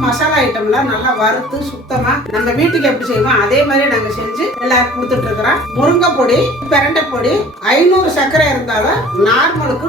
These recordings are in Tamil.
மசாலா ஐட்டம்லாம் நல்லா வறுத்து சுத்தமா நம்ம வீட்டுக்கு எப்படி செய்வோம் அதே மாதிரி நாங்க செஞ்சு எல்லாருக்கும் கொடுத்துட்டு இருக்கிறோம். முருங்கை பொடி பிரண்டை பொடி ஐநூறு சர்க்கரை இருந்தாலும் நார்மலுக்கு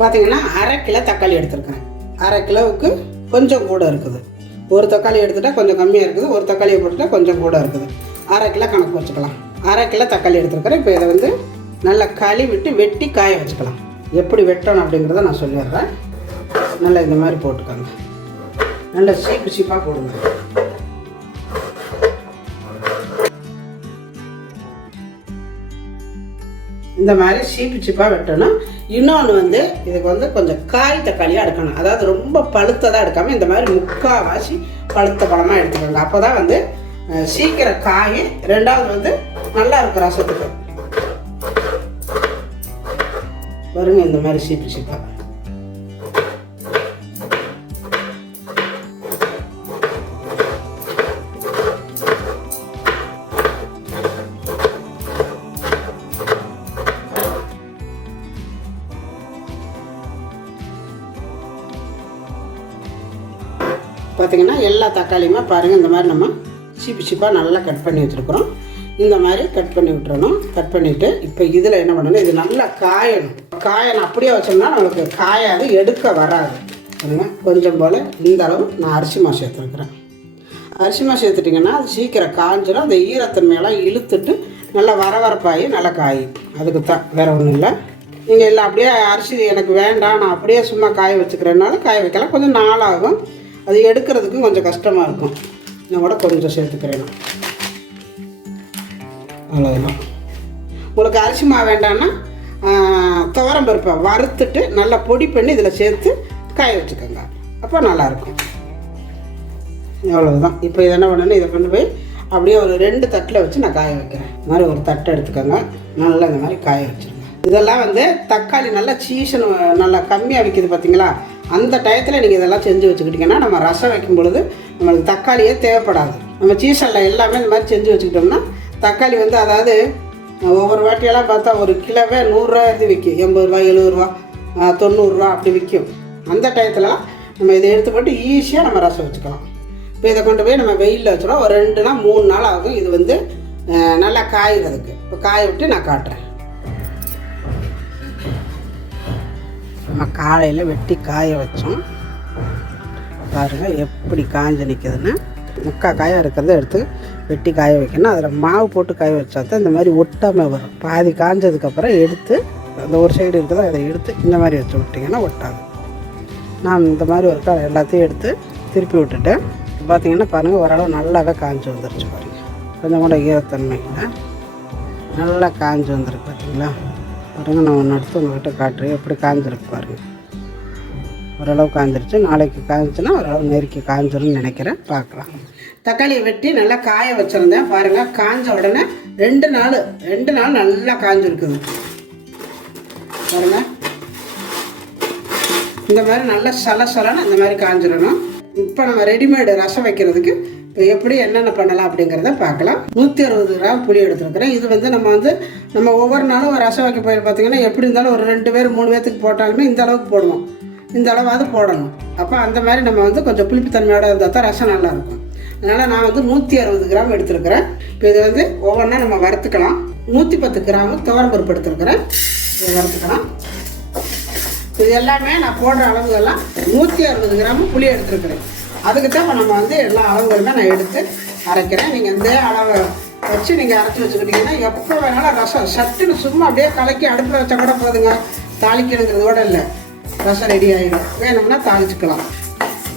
பார்த்தீங்கன்னா அரை கிலோ தக்காளி எடுத்துருக்கேன் அரை கிலோவுக்கு கொஞ்சம் கூட இருக்குது. ஒரு தக்காளி எடுத்துட்டால் கொஞ்சம் கம்மியாக இருக்குது. ஒரு தக்காளியை போட்டுட்டால் கொஞ்சம் கூட இருக்குது. அரை கிலோ கணக்கு வச்சுக்கலாம். அரை கிலோ தக்காளி எடுத்துருக்கிறேன். இப்போ இதை வந்து நல்லா கழுவிட்டு வெட்டி காய வச்சுக்கலாம். எப்படி வெட்டணும் அப்படிங்கிறத நான் சொல்லிடுறேன். நல்லா இந்த மாதிரி போட்டுக்கோங்க. நல்லா சீப்பு சீப்பாக போடுங்க. இந்த மாதிரி சீப்பு சீப்பாக வெட்டணும். இன்னொன்று வந்து இதுக்கு வந்து கொஞ்சம் காய் தக்காளியாக எடுக்கணும். அதாவது ரொம்ப பழுத்ததாக எடுக்காமல் இந்த மாதிரி முக்கால்வாசி பழுத்த பழமாக எடுத்துக்கோங்க. அப்போ தான் வந்து சீக்கிரம் காய் ரெண்டாவது வந்து நல்லா இருக்கும் ரசத்துக்கு. வருங்க இந்த மாதிரி சீப்பு சீப்பாக தக்காளியுமா பாருங்கள் இந்த மாதிரி நம்ம சீப்பு சீப்பாக நல்லா கட் பண்ணி வச்சுருக்குறோம். இந்த மாதிரி கட் பண்ணி விட்டுறணும். கட் பண்ணிவிட்டு இப்போ இதில் என்ன பண்ணணும்? இது நல்லா காயணும். காயணும். அப்படியே வச்சோம்னா நம்மளுக்கு காயாது எடுக்க வராது. பாருங்க கொஞ்சம் போல் இந்த அளவு நான் அரிசி மாவு சேர்த்துருக்குறேன். அரிசி மாவு சேர்த்துட்டிங்கன்னா அது சீக்கிரம் காஞ்சிடும் அந்த ஈரத்தன்மையெல்லாம் இழுத்துட்டு நல்லா வரவரப்பாகி நல்லா காயும். அதுக்கு தான் வேறு ஒன்றும் இல்லை. நீங்கள் இல்லை அப்படியே அரிசி எனக்கு வேண்டாம். நான் அப்படியே சும்மா காய வச்சுக்கிறேன்னாலும் காய வைக்கலாம். கொஞ்சம் நாளாகும். அது எடுக்கிறதுக்கும் கொஞ்சம் கஷ்டமாக இருக்கும். நான் கூட கொஞ்சம் சேர்த்துக்கிறேன். அவ்வளோதான் உங்களுக்கு அரிசி மாவு வேண்டாம்னா துவரம் பருப்பை வறுத்துட்டு நல்லா பொடி பண்ணி இதில் சேர்த்து காய வச்சுக்கோங்க. அப்போ நல்லாயிருக்கும். அவ்வளோதான் இப்போ இதை என்ன பண்ணணும் இதை கொண்டு போய் அப்படியே ஒரு ரெண்டு தட்டில் வச்சு நான் காய வைக்கிறேன். இந்த மாதிரி ஒரு தட்டை எடுத்துக்கோங்க. நல்லா இந்த மாதிரி காய வச்சுருங்க. இதெல்லாம் வந்து தக்காளி நல்லா சீசன் நல்லா கம்மியாக விற்கிது பார்த்தீங்களா? அந்த டயத்தில் நீங்கள் இதெல்லாம் செஞ்சு வச்சுக்கிட்டிங்கன்னா நம்ம ரசம் வைக்கும் பொழுது நம்மளுக்கு தக்காளியே தேவைப்படாது. நம்ம சீசனில் எல்லாமே இந்த மாதிரி செஞ்சு வச்சுக்கிட்டோம்னா தக்காளி வந்து அதாவது ஒவ்வொரு வாட்டியெல்லாம் பார்த்தா ஒரு கிலோவே நூறுரூவா இது விற்கும் எண்பது ரூபா எழுபது ரூபா தொண்ணூறுரூவா அப்படி விற்கும் அந்த டயத்துலலாம் நம்ம இதை எடுத்து போட்டு ஈஸியாக நம்ம ரசம் வச்சுக்கலாம். இப்போ இதை கொண்டு போய் நம்ம வெயிலில் வச்சிடும் ஒரு ரெண்டு நாள் மூணு நாள் ஆகும். இது வந்து நல்லா காயிறதுக்கு. இப்போ காய விட்டு நான் காட்டுறேன். நம்ம காலையில் வெட்டி காய வச்சோம். பாருங்கள் எப்படி காஞ்சு நிற்கிதுன்னு முக்கா காயாக இருக்கிறத எடுத்து வெட்டி காய வைக்கணும். அதில் மாவு போட்டு காய வச்சா தான் இந்த மாதிரி ஒட்டாமல் வரும். பாதி காஞ்சதுக்கப்புறம் எடுத்து அந்த ஒரு சைடு இருக்கிறத அதை எடுத்து இந்த மாதிரி வச்சு விட்டிங்கன்னா ஒட்டாது. நான் இந்த மாதிரி ஒரு கா- எல்லாத்தையும் எடுத்து திருப்பி விட்டுட்டேன். பார்த்தீங்கன்னா பாருங்கள் ஓரளவு நல்லாவே காஞ்சு வந்துருச்சு பாருங்கள் கொஞ்சம் கூட ஈரத்தன்மை இல்லை நல்லா காஞ்சு வந்துருக்கு பார்த்தீங்களா பாருங்கள் நான் ஒன்று எடுத்து உங்கள்கிட்ட காட்டுறேன். எப்படி காய்ஞ்சிருக்கு பாருங்கள் ஓரளவு காய்ஞ்சிருச்சு நாளைக்கு காய்ஞ்சுன்னா ஓரளவு நெருக்கி காய்ஞ்சிரும்னு நினைக்கிறேன். பார்க்கலாம். தக்காளியை வெட்டி நல்லா காய வச்சுருந்தேன். பாருங்கள் காய்ஞ்ச உடனே ரெண்டு நாள் ரெண்டு நாள் நல்லா காய்ஞ்சிருக்குது பாருங்கள் இந்த மாதிரி நல்லா சல சலன்னு இந்த மாதிரி காய்ஞ்சிடணும் இப்போ நம்ம ரெடிமேடு ரசம் வைக்கிறதுக்கு இப்போ எப்படி என்னென்ன பண்ணலாம் அப்படிங்கிறத பார்க்கலாம். நூற்றி அறுபது கிராம் புளி எடுத்துருக்குறேன். இது வந்து நம்ம வந்து நம்ம ஒவ்வொரு நாளும் ஒரு ரசம் வைக்க போய் பார்த்தீங்கன்னா எப்படி இருந்தாலும் ஒரு ரெண்டு பேர் மூணு பேர்த்துக்கு போட்டாலுமே இந்த அளவுக்கு போடுவோம். இந்த அளவாவது போடணும். அப்போ அந்த மாதிரி நம்ம வந்து கொஞ்சம் புளிப்புத்தன்மையோட இருந்தால் தான் ரசம் நல்லாயிருக்கும் அதனால் நான் வந்து நூற்றி அறுபது கிராம் எடுத்துருக்கிறேன். இப்போ இது வந்து ஒவ்வொன்றா நம்ம வறுத்துக்கலாம். நூற்றி பத்து கிராம் துவரம்பருப்பு எடுத்துருக்கிறேன். இதை வறுத்துக்கலாம். இது எல்லாமே நான் போடுற அளவுகள்லாம் நூற்றி அறுபது கிராம் புளி எடுத்துருக்குறேன். அதுக்கு தான் நம்ம வந்து எல்லா அளவுகளுமே நான் எடுத்து அரைக்கிறேன். நீங்கள் இந்த அளவை வச்சு நீங்கள் அரைச்சி வச்சுக்கிட்டிங்கன்னா எப்போ வேணாலும் ரசம் சட்டுன்னு சும்மா அப்படியே கலக்கி அடுப்பில் வச்சா கூட போதுங்க. தாளிக்கணுங்கிறதோட இல்லை. ரசம் ரெடி ஆகிடும் வேணும்னா தாளிச்சுக்கலாம்.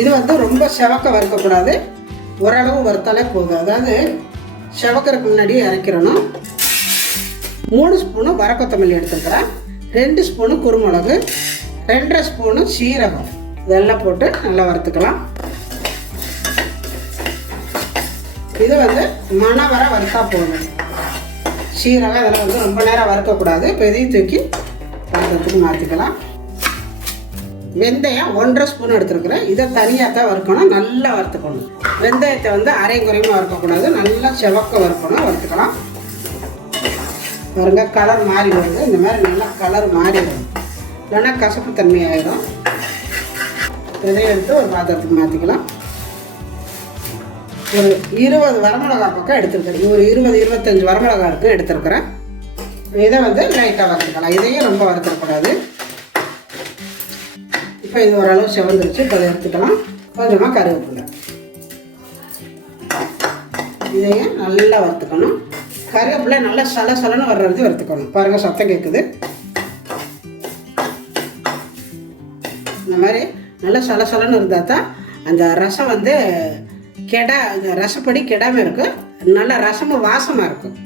இது வந்து ரொம்ப செவக்க வறுக்கக்கூடாது. ஓரளவு வறுத்தாலே போதும். அதாவது செவக்கறதுக்கு முன்னாடியே இறக்கிறணும் மூணு ஸ்பூனு வர கொத்தமல்லி எடுத்துக்கிறேன். ரெண்டு ஸ்பூனு குருமிளகு. ரெண்டரை ஸ்பூனு சீரகம். இதெல்லாம் போட்டு நல்லா வறுத்துக்கலாம். இது வந்து மணம் வர வறுத்தா போதும். சீரகம் இதெல்லாம் வந்து ரொம்ப நேரம் வறுக்கக்கூடாது. இப்போ இதையும் தூக்கி பாத்திரத்துக்கு மாற்றிக்கலாம் வெந்தயம் ஒன்றரை ஸ்பூன் எடுத்துருக்குறேன். இதை தனியாக தான் வறுக்கணும். நல்லா வறுத்துக்கணும் வெந்தயத்தை வந்து அரை குறையுமா வறுக்கக்கூடாது. நல்லா செவக்க வறுக்கணும். வறுத்துக்கலாம். பாருங்க கலர் மாறி வருது. இந்த மாதிரி நல்லா கலர் மாறி வரும் இல்லைன்னா கசப்பு தன்மை ஆயிடும் இதையும் எடுத்து ஒரு பாத்திரத்துக்கு மாற்றிக்கலாம் ஒரு இருபது வரமிளகா பக்கம் எடுத்துருக்கிறேன். ஒரு இருபது இருபத்தஞ்சி வரமிளகா இருக்கும் எடுத்துருக்குறேன். இதை வந்து லைட்டாக வறுத்துக்கலாம். இதையும் ரொம்ப வறுத்துடக்கூடாது இப்போ இது ஓரளவு செவந்துருச்சு. இப்போ அதை எடுத்துக்கலாம். கொஞ்சமாக கருவேப்பிலை. இதையும் நல்லா வறுத்துக்கணும். கருவேப்பிலை நல்லா சல சலன்னு வர்றது வறுத்துக்கணும். பாருங்கள் சத்தம் கேட்குது இந்த மாதிரி நல்லா சலசலன்னு இருந்தால் தான் அந்த ரசம் வந்து கெடா இந்த ரசப்படி கெடாமல் இருக்கும் நல்ல ரசமும் வாசமாக இருக்கும்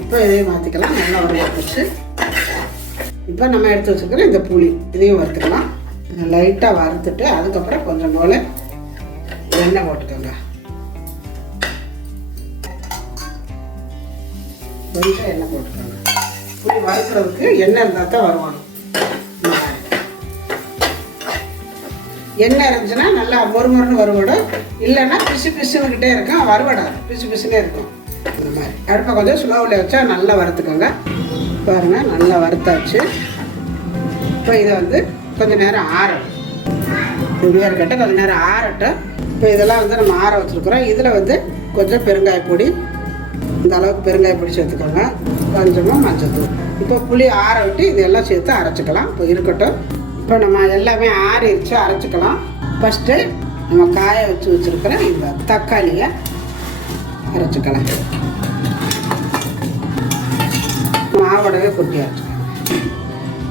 இப்போ இதையும் மாற்றிக்கலாம் நல்லா வறுத்து இப்போ நம்ம எடுத்து வச்சுருக்கிற இந்த புளி இதையும் வறுத்துக்கலாம். லைட்டாக வறுத்துட்டு அதுக்கப்புறம் கொஞ்சம் போல் எண்ணெய் போட்டுக்கோங்க. கொஞ்சம் எண்ணெய் போட்டுக்கோங்க. புளி வறுக்கிறதுக்கு எண்ணெய் இருந்தால் தான் வருவாங்க. எண்ணெய் இருந்துச்சுன்னா நல்லா மொறுமொறுன்னு வறுபடும் இல்லைன்னா பிசு பிசுன்னுக்கிட்டே இருக்கும். வறுபடாது பிசு பிசுனே இருக்கும். இந்த மாதிரி. அடுப்பை கொஞ்சம் ஸ்லோவில் வச்சா நல்லா வறுத்துக்கோங்க. பாருங்க நல்லா வறுத்தாச்சு. இப்போ இதை வந்து கொஞ்சம் நேரம் ஆறணும். இப்படியா இருக்கட்டும் கொஞ்சம் நேரம் ஆறட்டும். இப்போ இதெல்லாம் வந்து நம்ம ஆற வச்சுருக்குறோம். இதில் வந்து கொஞ்சம் பெருங்காய பொடி இந்த அளவுக்கு பெருங்காய பொடி சேர்த்துக்கோங்க. கொஞ்சமாக மஞ்சத்தூள். இப்போ புளி ஆற விட்டு இதெல்லாம் சேர்த்து அரைச்சிக்கலாம். இப்போ இருக்கட்டும். இப்போ நம்ம எல்லாமே ஆறிடுச்சு அரைச்சிக்கலாம். ஃபஸ்ட்டு நம்ம காய வச்சு வச்சுருக்கிற இந்த தக்காளியை அரைச்சிக்கலாம். மாவோடவே கொட்டி அரைச்சிக்கலாம்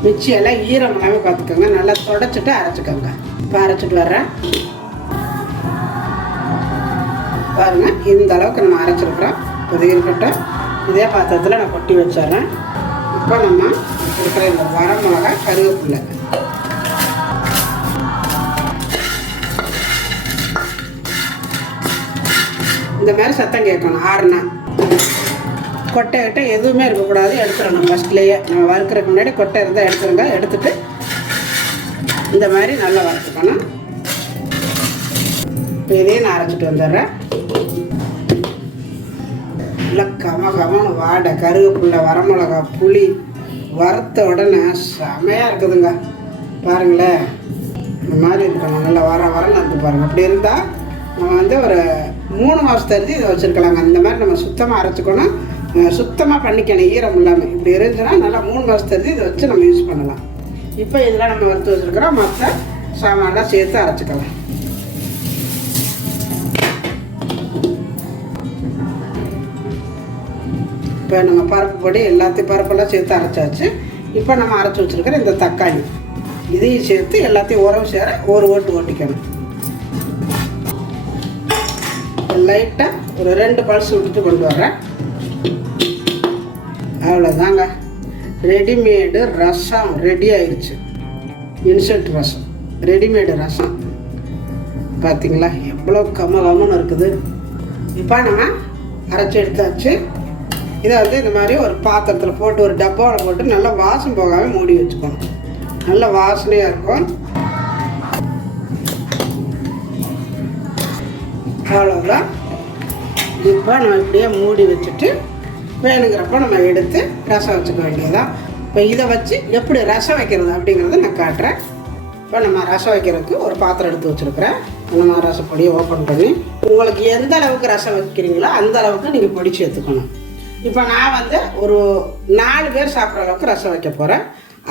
மிச்சியெல்லாம் ஈரம் இல்லாமல் பார்த்துக்கோங்க. நல்லா தொடச்சிட்டு அரைச்சிக்கோங்க. இப்போ அரைச்சிட்டு வர்றேன். பாருங்க இந்த அளவுக்கு நம்ம அரைச்சிருக்கிறோம். இது இருக்கட்டும். இதே பாத்திரத்தில் நான் கொட்டி வச்சிடுறேன். இப்போ நம்ம இருக்கிற இந்த வரமிளகா கருவேப்பில்லை இந்த மாதிரி சத்தம் கேட்கணும் ஆறுனா. கொட்டை கிட்ட எதுவுமே இருக்கக்கூடாது எடுத்துடணும் ஃபஸ்ட்லேயே நம்ம வறுக்கிறதுக்கு முன்னாடி கொட்டை இருந்தால் எடுத்துருங்க எடுத்துட்டு இந்த மாதிரி நல்லா வறுத்துக்கணும். இப்போ இதையும் நான் அரைச்சிட்டு வந்துடுறேன். நல்லா கம கமன்னு வாடை கருவேப்பில்லை வரமிளகா புளி வறுத்த உடனே செமையாக இருக்குதுங்க. பாருங்களேன். இந்த மாதிரி இருக்கணும். நல்லா வர வரன்னு இருந்து பாருங்கள் அப்படி இருந்தால் நம்ம வந்து ஒரு மூணு மாதத்தருதி இதை வச்சுருக்கலாங்க. அந்த மாதிரி நம்ம சுத்தமாக அரைச்சிக்கணும். சுத்தமாக பண்ணிக்கணும். ஈரம் இல்லாமல் இப்படி இருந்துச்சுன்னா நல்லா மூணு மாதத்தருதி இதை வச்சு நம்ம யூஸ் பண்ணலாம். இப்போ இதெல்லாம் நம்ம வறுத்து வச்சுருக்கிறோம். மற்ற சாமான்லாம் சேர்த்து அரைச்சிக்கலாம். இப்போ நம்ம பருப்பு பொடி எல்லாத்தையும் பருப்பெல்லாம் சேர்த்து அரைச்சாச்சு. இப்போ நம்ம அரைச்சி வச்சுருக்கிற இந்த தக்காளி. இதையும் சேர்த்து எல்லாத்தையும் உறவு சேர ஒரு ஓட்டு ஓட்டிக்கணும். லைட்டாக ஒரு ரெண்டு பல்ஸ் விட்டுட்டு கொண்டு வரேன் அவ்வளோதாங்க ரெடிமேடு ரசம் ரெடி ஆயிடுச்சு இன்சென்ட் ரசம். ரெடிமேடு ரசம். பார்த்தீங்களா எவ்வளோ கமகமன்னு இருக்குது. இப்போ நம்ம அரைச்சி எடுத்தாச்சு. இதை வந்து இந்த மாதிரி ஒரு பாத்திரத்தில் போட்டு ஒரு டப்பாவில் போட்டு நல்லா வாசம் போகாமல் மூடி வச்சுக்கணும் நல்ல வாசனையாக இருக்கும். அவ்வளோதான் இப்போ நம்ம இப்படியே மூடி வச்சுட்டு வேணுங்கிறப்ப நம்ம எடுத்து ரசம் வச்சுக்க வேண்டியதான் இப்போ இதை வச்சு எப்படி ரசம் வைக்கிறது அப்படிங்கிறத நான் காட்டுறேன். இப்போ நம்ம ரசம் வைக்கிறதுக்கு ஒரு பாத்திரம் எடுத்து வச்சுருக்கிறேன். நம்ம ரசப்பொடியை ஓப்பன் பண்ணி உங்களுக்கு எந்த அளவுக்கு ரசம் வைக்கிறீங்களோ அந்த அளவுக்கு நீங்கள் பொடி சேர்த்துக்கணும். இப்போ நான் வந்து ஒரு நாலு பேர் சாப்பிட்ற அளவுக்கு ரசம் வைக்க போகிறேன்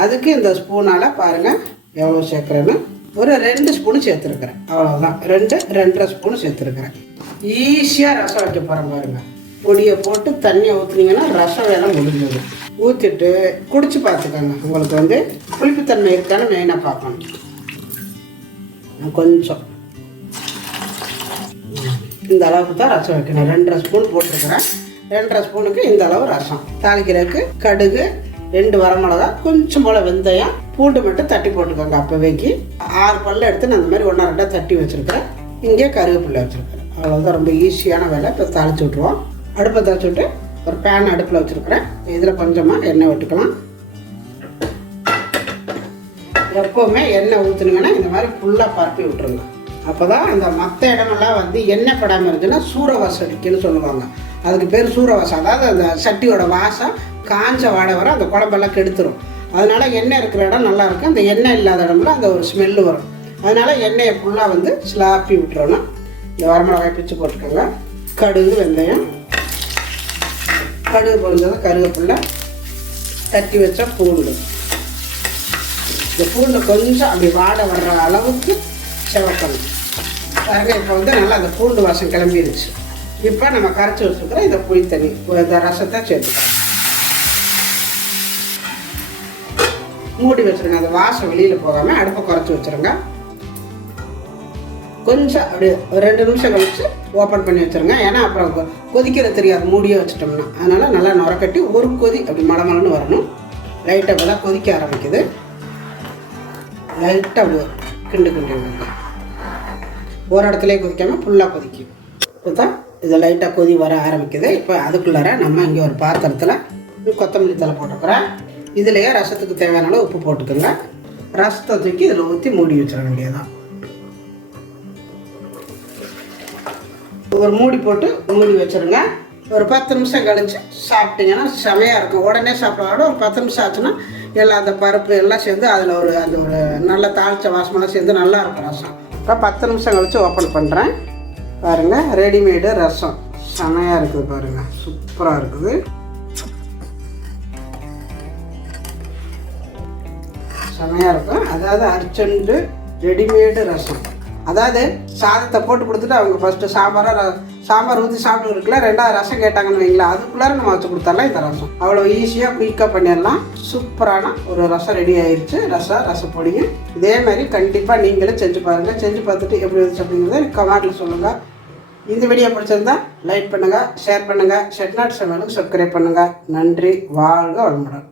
அதுக்கு இந்த ஸ்பூனால் பாருங்கள் எவ்வளோ சேர்க்குறேன்னு. ஒரு ரெண்டு ஸ்பூனு சேர்த்துருக்குறேன். அவ்வளோதான் ரெண்டு ரெண்டரை ஸ்பூனு சேர்த்துருக்குறேன். ஈஸியாக ரசம் வைக்க போகிறேன் பாருங்கள் பொடியை போட்டு தண்ணியை ஊற்றுனீங்கன்னா ரசம் வேலை முடிஞ்சது. ஊற்றிட்டு குடிச்சு பார்த்துக்கோங்க. உங்களுக்கு வந்து புளிப்புத்தன்மை இருக்கான்னு மெயினாக பார்க்கணும். கொஞ்சம். இந்த அளவுக்கு தான் ரசம் வைக்கணும். ரெண்டரை ஸ்பூன் போட்டுருக்குறேன். ரெண்டரை ஸ்பூனுக்கு இந்த அளவு ரசம். தாளிக்கிறதுக்கு கடுகு ரெண்டு வரமிளகா கொஞ்சம் போல் வெந்தயம் பூண்டு மட்டும் தட்டி போட்டுக்கோங்க அப்போவேக்கு ஆறு பல்ல எடுத்து நான் அந்த மாதிரி ஒன்றா ரெண்டாக தட்டி வச்சுருக்கேன் இங்கே கருவேப்பிள்ளை வச்சுருக்கேன் அவ்வளோதான் ரொம்ப ஈஸியான வேலை. இப்போ தாளிச்சு விட்ருவோம் அடுப்பை தாளிச்சு விட்டு ஒரு பேன் அடுப்பில் வச்சுருக்கிறேன். இதில் கொஞ்சமாக எண்ணெய் விட்டுக்கலாம். எப்போவுமே எண்ணெய் ஊற்றுனீங்கன்னா இந்த மாதிரி ஃபுல்லாக பரப்பி விட்ருங்க அப்போ தான் அந்த மற்ற இடமெல்லாம் வந்து எண்ணெய் படாமல் இருந்துச்சுன்னா சூறவாசம் அடிக்குன்னு சொல்லுவாங்க. அதுக்கு பேர் சூறவாசம் அதாவது அந்த சட்டியோட வாசம் காஞ்ச வாடை வர அந்த குழம்பெல்லாம் கெடுத்துரும். அதனால் எண்ணெய் இருக்கிற இடம் நல்லா இருக்கும். அந்த எண்ணெய் இல்லாத இடம்ல அந்த ஒரு ஸ்மெல்லு வரும். அதனால் எண்ணெயை ஃபுல்லாக வந்து ஸ்லாப்பி விட்டுறணும். இந்த வரமிளகாய் பிச்சு போட்டுக்கோங்க. கடுகு வெந்தயம். கடுகு பொழுந்ததும் கருவேப்பில்லை தட்டி வச்ச பூண்டு. இந்த பூண்டு கொஞ்சம் அப்படி வாடை வர்ற அளவுக்கு செவக்கணும். பாருங்க இப்போ வந்து நல்லா அந்த பூண்டு வாசம் கிளம்பிடுச்சு இப்போ நம்ம கரைச்சி வச்சுருக்கிற இந்த புளி தண்ணி இந்த ரசத்தை சேர்த்துக்கலாம். மூடி வச்சுருங்க. அந்த வாசம் வெளியில் போகாமல் அடுப்பை குறைச்சி வச்சுருங்க. கொஞ்சம் அப்படியே ஒரு ரெண்டு நிமிஷம் கழிச்சு ஓப்பன் பண்ணி வச்சுருங்க. ஏன்னா அப்புறம் கொதிக்கிற கொதிக்கிறது தெரியாது. மூடியே வச்சுட்டோம்னா. அதனால் நல்லா நுரக்கட்டி ஒரு கொதி அப்படி மலமலன்னு வரணும். லைட்டாக இப்போ தான் கொதிக்க ஆரம்பிக்குது. லைட்டாக அப்படி கிண்டு கிண்டு விடுங்க ஒரு இடத்துலேயே கொதிக்காமல் ஃபுல்லாக கொதிக்கும். இப்போ தான் இது லைட்டாக கொதி வர ஆரம்பிக்குது. இப்போ அதுக்குள்ளார நம்ம இங்கே ஒரு பாத்திரத்தில் கொத்தமல்லி தலை போட்டுக்கிறேன். இதுலேயே ரசத்துக்கு தேவையான அளவு உப்பு போட்டுக்கோங்க? ரசத்தை தூக்கி இதில் ஊற்றி மூடி வச்சிட வேண்டியதான் ஒரு மூடி போட்டு மூடி வச்சிருங்க. ஒரு பத்து நிமிஷம் கழிச்சு சாப்பிட்டீங்கன்னா செமையாக இருக்கும். உடனே சாப்பிட ஒரு பத்து நிமிஷம் ஆச்சுன்னா எல்லாம் அந்த பருப்பு எல்லாம் சேர்ந்து அதில் ஒரு அந்த ஒரு நல்ல தாழ்ச்ச வாசமெல்லாம் சேர்ந்து நல்லா இருக்கும் ரசம். இப்போ பத்து நிமிஷம் கழிச்சு ஓப்பன் பண்ணுறேன் பாருங்கள் ரெடிமேடு ரசம். செமையாக இருக்குது பாருங்கள் சூப்பராக இருக்குது. செமையாக இருக்கும். அதாவது அர்ச்சண்டு ரெடிமேடு ரசம். அதாவது சாதத்தை போட்டு கொடுத்துட்டு அவங்க ஃபஸ்ட்டு சாம்பாராக ர சாம்பார் ஊற்றி சாப்பிட்டு இருக்குல்ல ரெண்டாவது ரசம் கேட்டாங்கன்னு வைங்களா அதுக்குள்ளார நம்ம வச்சு கொடுத்தாலாம் இந்த ரசம். அவ்வளோ ஈஸியாக குயிக்காக பண்ணிடலாம். சூப்பரான ஒரு ரசம் ரெடி ஆயிடுச்சு ரசம் ரசப்பொடியும் இதே மாதிரி கண்டிப்பாக நீங்களும் செஞ்சு பாருங்கள் செஞ்சு பார்த்துட்டு எப்படி வந்துச்சு அப்படிங்கிறத கமெண்ட்டில் சொல்லுங்கள் இந்த வீடியோ பிடிச்சிருந்தா லைக் பண்ணுங்கள் ஷேர் பண்ணுங்கள் ஷெட்நாட் சேனலுக்கு சப்ஸ்கிரைப் பண்ணுங்கள் நன்றி. வாழ்க வளமுடன்.